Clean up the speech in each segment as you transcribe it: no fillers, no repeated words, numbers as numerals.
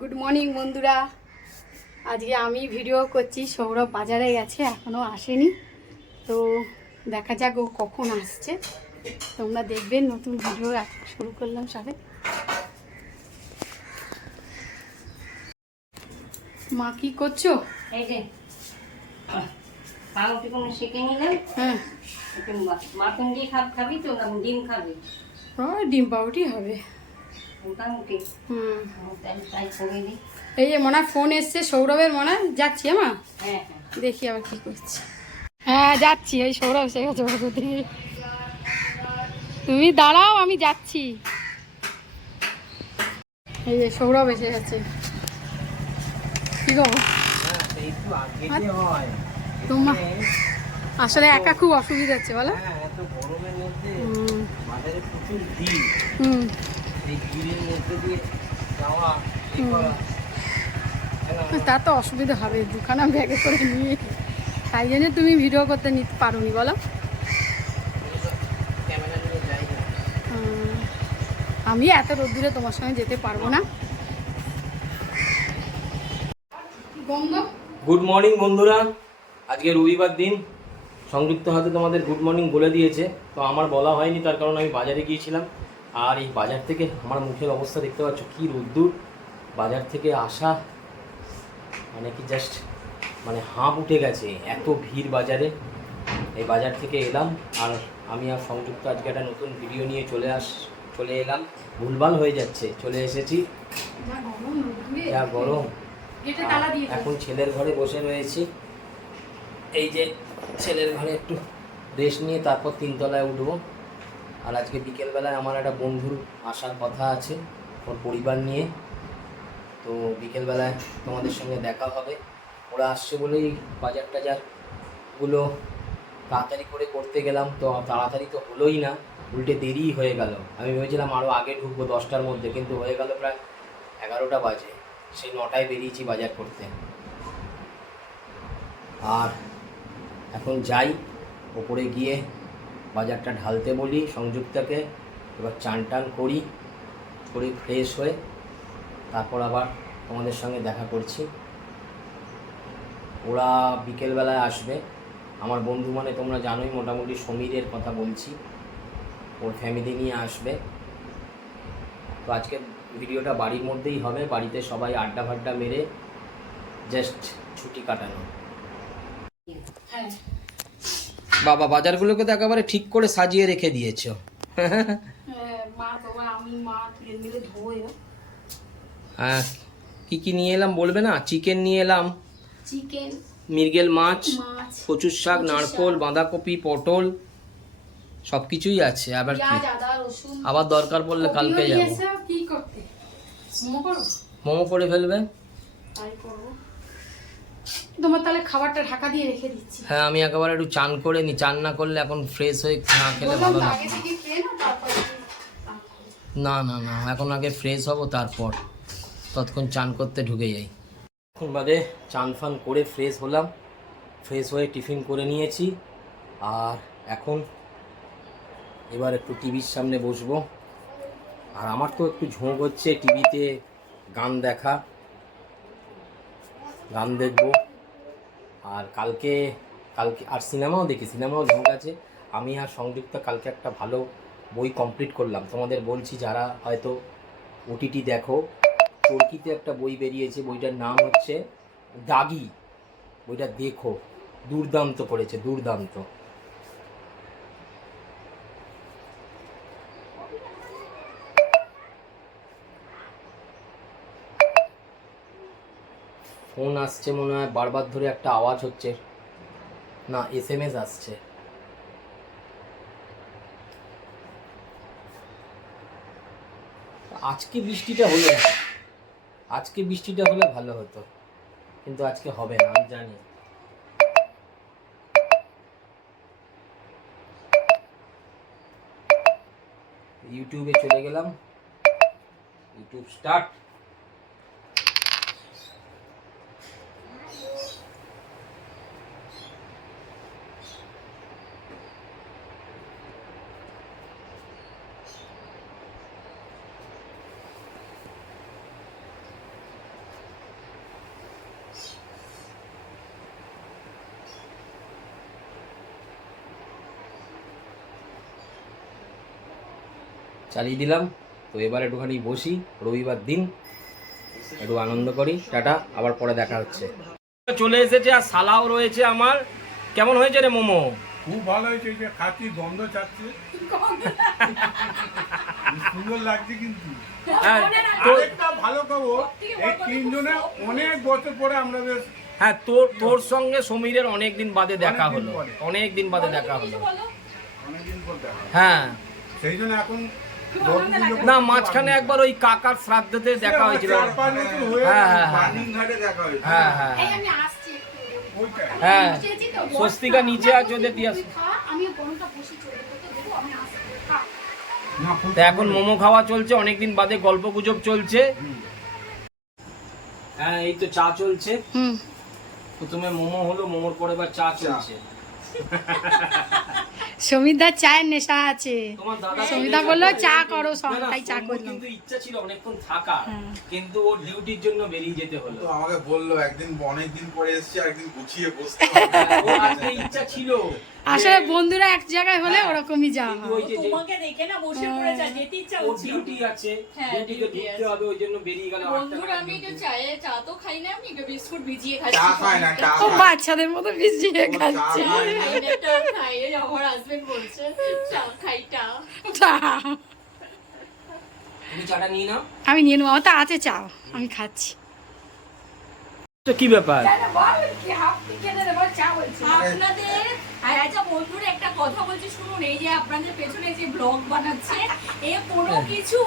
Good morning বন্ধুরা। আজকে আমি ভিডিও করছি, সৌরভ বাজারে গেছে, এখনও আসেনি। তো দেখা যাক ও কখন আসছে, তোমরা দেখবেন। নতুন ভিডিও শুরু করলাম সবে। মা কি করছো? এই যে পাউরুটি কোনো সেঁকে নিলাম। হ্যাঁ, মাখন দিয়ে খাবি তো না ডিম খাবি? ডিম পাউরুটি হবে মোটামুটি। তাই করে দিই। এই যে মনে হয় ফোন এসছে সৌরভের, মনে হয় যাচ্ছি। হ্যাঁ, হ্যাঁ দেখি আবার কি করছি। হ্যাঁ যাচ্ছি, ওই সৌরভ এসে গেছে। তুমি দাঁড়াও, আমি যাচ্ছি। এই যে সৌরভ এসে গেছে। কি গো, তোমার আসলে একা খুব অসুবিধা হচ্ছে বলো। তা তো অসুবিধা হবে, দুখানা ব্যাগে করে নিয়ে। তাই জন্য তুমি ভিডিও করতে নিতে পারোনি বলো। আমি এত রোদ্দুরে তোমার সঙ্গে যেতে পারবো না। গুড মর্নিং বন্ধুরা, আজকে রবিবার দিন। সংযুক্ত হয়তো তোমাদের গুড মর্নিং বলে দিয়েছে, তো আমার বলা হয়নি, তার কারণ আমি বাজারে গিয়েছিলাম। আর এই বাজার থেকে আমার মুখের অবস্থা দেখতে পাচ্ছ, কি রোদ্দুর। বাজার থেকে আসা মানে কি জাস্ট হাঁপ উঠে গেছে, এত ভিড় বাজারে। এই বাজার থেকে এলাম, আর আমি আর সংযুক্ত আজকে একটা নতুন ভিডিও নিয়ে চলে এলাম। ভুলভাল হয়ে যাচ্ছে, চলে এসেছি। যা গরম। এখন ছেলের ঘরে বসে রয়েছি। এই যে ছেলের ঘরে একটু রেস্ট নিয়ে তারপর 3 তলায় উঠবো। আর আজকে বিকেলবেলায় আমার একটা বন্ধুর আসার কথা আছে, ওর পরিবার নিয়ে। তো বিকেলবেলায় তোমাদের সঙ্গে দেখা হবে। ওরা আসছে বলেই বাজার টাজারগুলো তাড়াতাড়ি করে করতে গেলাম, তো তাড়াতাড়ি তো হলোই না, উল্টে দেরিই হয়ে গেল। আমি ভেবেছিলাম আরও আগে ঢুকবো 10টার মধ্যে, কিন্তু হয়ে গেল প্রায় 11টা বাজে। সেই 9টায় বেরিয়েছি বাজার করতে। আর এখন যাই ওপরে গিয়ে বাজারটা ঢালতে বলি সংযুক্তাকে। এবার চান টান করি, করে ফ্রেশ হয়ে তারপর আবার তোমাদের সঙ্গে দেখা করছি। ওরা বিকেলবেলায় আসবে। আমার বন্ধু মানে তোমরা জানোই, মোটামুটি সমীরের কথা বলছি, ওর ফ্যামিলি নিয়ে আসবে। তো আজকে ভিডিওটা বাড়ির মধ্যেই হবে, বাড়িতে সবাই আড্ডা ফাড্ডা মেরে জাস্ট ছুটি কাটানো। বাবা বাজারগুলোকে তো একেবারে ঠিক করে সাজিয়ে রেখে দিয়েছো। হ্যাঁ, কি নিয়ে এলাম বলবে না? চিকেন নিয়ে এলাম, চিকেন, মৃগেল মাছ, কচুর শাক, নারকোল, বাঁধাকপি, পটল, সব কিছুই আছে। আবার কি, আবার দরকার পড়লে কালকে যাবো। মোমো করে ফেলবে? তোমার তাহলে খাবারটা ঢাকা দিয়ে রেখে দিচ্ছি। হ্যাঁ, আমি একেবারে একটু চান করে নি, চান না করলে এখন ফ্রেশ হয়ে না খেলে ভালো লাগে না। না না, এখন আগে ফ্রেশ হব, তারপর ততক্ষণ চান করতে ঢুকে যাই। এখন বাদে চান ফান করে ফ্রেশ হলাম, ফ্রেশ হয়ে টিফিন করে নিয়েছি। আর এখন এবার একটু টিভির সামনে বসবো। আর আমার তো একটু ঝোঁক হচ্ছে টিভিতে গান দেখা, গান দেখবো। আর কালকে আর সিনেমাও দেখি, সিনেমাও ঝোঁক আছে। আমি আর সংযুক্ত কালকে একটা ভালো বই কমপ্লিট করলাম, তোমাদের বলছি যারা হয়তো ওটিটি দেখো। চরকিতে একটা বই বেরিয়েছে, বইটার নাম হচ্ছে দাগি। বইটা দেখো, দুর্দান্ত করেছে, দুর্দান্ত। ফোন আসছে মনে হয়, বারবার ধরে একটা আওয়াজ হচ্ছে, না SMS আসছে। আজকে বৃষ্টিটা হলো না, আজকে বৃষ্টিটা হলে ভালো হতো, কিন্তু আজকে হবে না, আমি জানি। ইউটিউবে চলে গেলাম, ইউটিউব স্টার্ট। চালিয়ে দিলাম। তো এবার একটুখানি বসি, রবিবার দিন একটু আনন্দ করি। টাটা, আবার পরে দেখা হচ্ছে। চলে এসেছে আর সালাও রয়েছে আমার। কেমন হয়েছে রে মোমো? খুব ভালো হয়েছে, যে খাচ্ছি গন্ধ চাচ্ছে, সুন্দর লাগছে। কিন্তু হ্যাঁ তো আরেকটা ভালো খবর, এই তিনজনে অনেক বছর পরে আমরা বেশ, হ্যাঁ তোর সঙ্গে সমীরের অনেকদিন বাদে দেখা হলো, অনেকদিন বাদে দেখা হলো। অনেকদিন পর দেখা, হ্যাঁ সেই জন্য এখন গল্পগুলো না, মাঝখানে একবার ওই কাকার শ্রাদ্ধতে দেখা হয়েছিল। 4-5 বছর হয়ে হ্যাঁ, গেছে, হ্যাঁ, হ্যাঁ। বার্নিং ঘাটে দেখা হয়েছে। হ্যাঁ হ্যাঁ এই আমি আসছি একটু। ওইটাই। হ্যাঁ বসেছি তো, স্বস্তিকা নিচে আছে, ওদের দিয়ে তুই খা, আমি গরমটা বসে চলে যেতে দেবো, আমি আসছি। খা। না, খুব তো এখন মোমো খাওয়া চলছে, অনেকদিন বাদে গল্প গুজব চলছে। হ্যাঁ এই তো চা চলছে। প্রথমে মোমো হলো, মোমোর পরে এবার চা চলছে। সমীরদার চায়ের নেশা আছে। তোমার দাদা সমিতা বললো চা করো, না, না, তাই চা সোমবার করলাম। কিন্তু ইচ্ছা ছিল অনেকক্ষণ থাকা, হ্যাঁ। কিন্তু ওর ডিউটির জন্য বেরিয়ে যেতে হলো। তো আমাকে বললো একদিন অনেকদিন পরে এসেছি, একদিন গুছিয়ে বসতে হবে। ওর আজকে ইচ্ছা ছিল আসলে বন্ধুরা এক জায়গায় হলে ওরকমই যাওয়া কিন্তু হয়। ওই যে তোমাকে দেখে না বসে পড়েছে, আর যেতে ইচ্ছা ওর হচ্ছিল। ডিউটি আছে, হ্যাঁ, ডিউটিতে duty ঢুকতে আছে। হবে, ওই জন্য বেরিয়ে গেল। বন্ধুরা আমি একটু চায়ে চা তো খাই না, আমি একটু বিস্কুট ভিজিয়ে খাচ্ছি। চা খায় না, চা ও খায়। বাচ্চাদের মতো ভিজিয়ে ও চা খাচ্ছে। খায় না। খাই না, টা খাই। এই আমার হাজবেন্ড বলছে চা খাইটা। তুমি চাটা নিয়ে নাও। আমি নিয়ে নেবো, আমার তো আছে চা, আমি খাচ্ছি। তো কি ব্যাপার? আপনাদের আর আচ্ছা বন্ধুরা একটা কথা বলছি শুনুন, এই যে আপনাদের পেছনে যে ব্লগ বানাচ্ছে, এ কোনো কিছু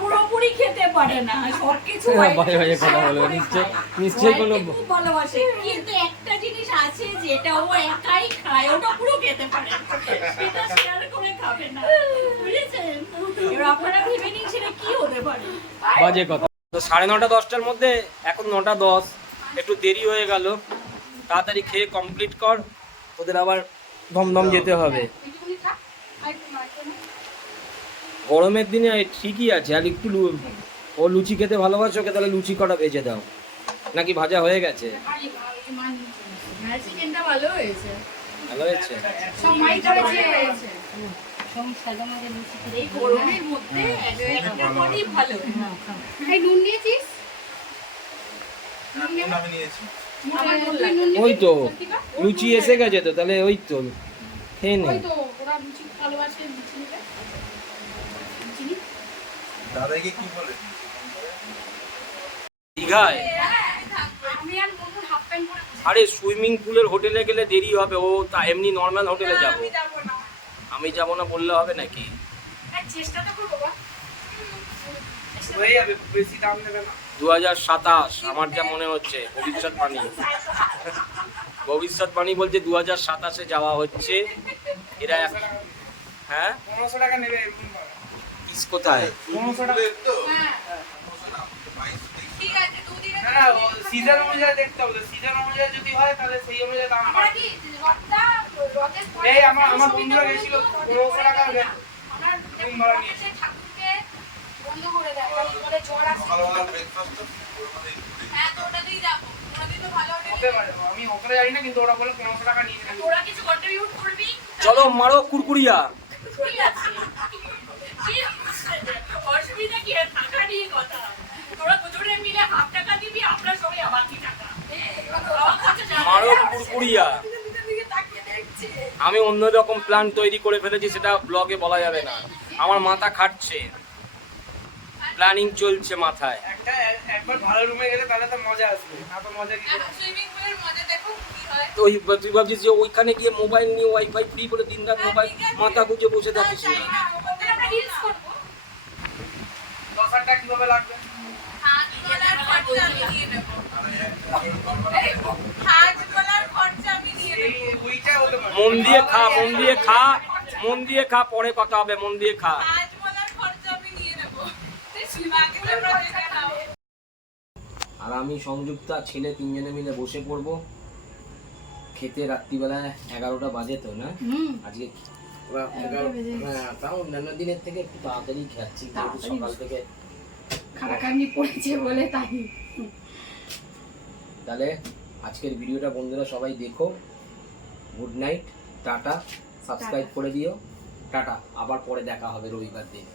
পুরোপুরি খেতে পারে না, সবকিছু হ্যাঁ, ভাই ভাই কথা বলবো, নিশ্চয়ই কোনো খুব ভালোবাসে, কিন্তু একটা জিনিস আছে যেটা ও একাই খায়, ওটা পুরো খেতে পারে না। সেটা শেয়ার করে খাবে না, বুঝেছেন? এবার আপনারা ভেবে নিন সেটা কি হতে পারে। বাজে কথা। তো 9:30 10টার মধ্যে, এখন 9:10, একটু দেরি হয়ে গেল। তাড়াতাড়ি খেয়ে কমপ্লিট কর, ওদের আবার দমদম যেতে হবে। গরমের দিনে ঠিকই আছে, আর একটু ও লুচি খেতে ভালোবাসে, ওকে তাহলে লুচি কটা ভেজে দাও, নাকি ভাজা হয়ে গেছে? চিকেনটা ভালো হয়েছে। ভালো হয়েছে। সব মাই করেছে। এই গরমের মধ্যে একটা পরই ভালো। এই নুন নিয়েছিস? এখন আমি নিয়েছি। আমার তুই ভালো নুন নিবি? ওই তো লুচি এসে গেছে, তো তাহলে ওই তো খেয়ে নে। ওই তো ওরা লুচি ভালোবাসে, লুচি নেবে। লুচি নি? দাদাকে কি বলে? দীঘায় আমি আর মোটর হাফ প্যান্ট পরে বসে আরে সুইমিং পুলের হোটেলে গেলে দেরি হবে, ও তা এমনি নর্মাল হোটেলে যাব। আমি যাব না বললে হবে নাকি? চেষ্টা তো করবো বা। 2027 আমার যা মনে হচ্ছে, ভবিষ্যৎবাণী বলছে 2027-এ যাওয়া হচ্ছে। এরা হ্যাঁ 1500 টাকা নেবে। কিস কোথায়? ফুলের তো? হ্যাঁ। 1500 না, 2200 ঠিক আছে, দুদিনে না না, সিজন অনুযায়ী দেখতে হবে। সিজন অনুযায়ী যদি হয় তাহলে সেই অনুযায়ী দাম আমরা বাড়বে। কি রথের পরে এই আমার বন্ধুরা গেছিল 1500 টাকা আমরা রুম ভাড়া নিয়ে। ঠাকুরকে বন্ধ করে দেয়, কারণ বলে জ্বর আসে। সকালবেলা ব্রেকফাস্টটা ওখানে হ্যাঁ, তো ওটাতেই যাবো। ওটাতেই তো ভালো হোটেল। হতে পারে, আমি অতটা জানি না, কিন্তু ওরা বলে 1500 টাকা নিয়ে নেবে। তোরা কিছু কন্ট্রিবিউট করবি? চলো মারো কুরকুরিয়া। ঠিক আছে। অসুবিধা কি আর, টাকা নিয়ে কথা। তোরা দুজনে মিলে হাফ টাকা দিবি, আমরা সবাই বাকি টাকা। আমার কাছে যাবে। মারো কুরকুরিয়া। আমি অন্যরকম প্ল্যান তৈরি করে ফেলেছি, সেটা ব্লগে বলা যাবে না। আমার মাথা খাটছে, প্ল্যানিং চলছে মাথায়। একবার ভালো রুমে গেলে তাহলে তো মজা আসবে, না তো মজা কি? সুইমিং পুলের মজা দেখো কি হয়। তো তুই ভাবছিস যে ওইখানে গিয়ে মোবাইল নিয়ে ওয়াইফাই ফ্রি বলে দিন রাত মোবাইল মাথা গুজে বসে থাকিস? আমরা রিলস করব। 10,000 টাকা কিভাবে লাগবে? হাজবেলার খরচা আমি দিয়ে নেব। হাজবেলার খরচা আমি দিয়ে নেব। এই ওইটা হতে পারে। মন দিয়ে খা, মন দিয়ে খা, মন দিয়ে খা, পরে কথা হবে, মন দিয়ে খা। হাজবেলার খরচা আমি দিয়ে নেব। তুই সুইমিং পুলের মজা নাও। আর আমি সংযুক্তা ছেলে তিনজনে মিলে বসে পড়বো খেতে। রাত্রিবেলায় 11টা বাজে তো না আজকে? হ্যাঁ, তাও অন্যান্য দিনের থেকে একটু তাড়াতাড়ি খাচ্ছি, যেহেতু সকাল থেকে। খাটাখাটনি পড়েছে বলে তাই। তাহলে আজকের ভিডিওটা বন্ধুরা সবাই দেখো। গুড নাইট, টাটা, সাবস্ক্রাইব করে দিও। টাটা, আবার পরে দেখা হবে রবিবার দিন।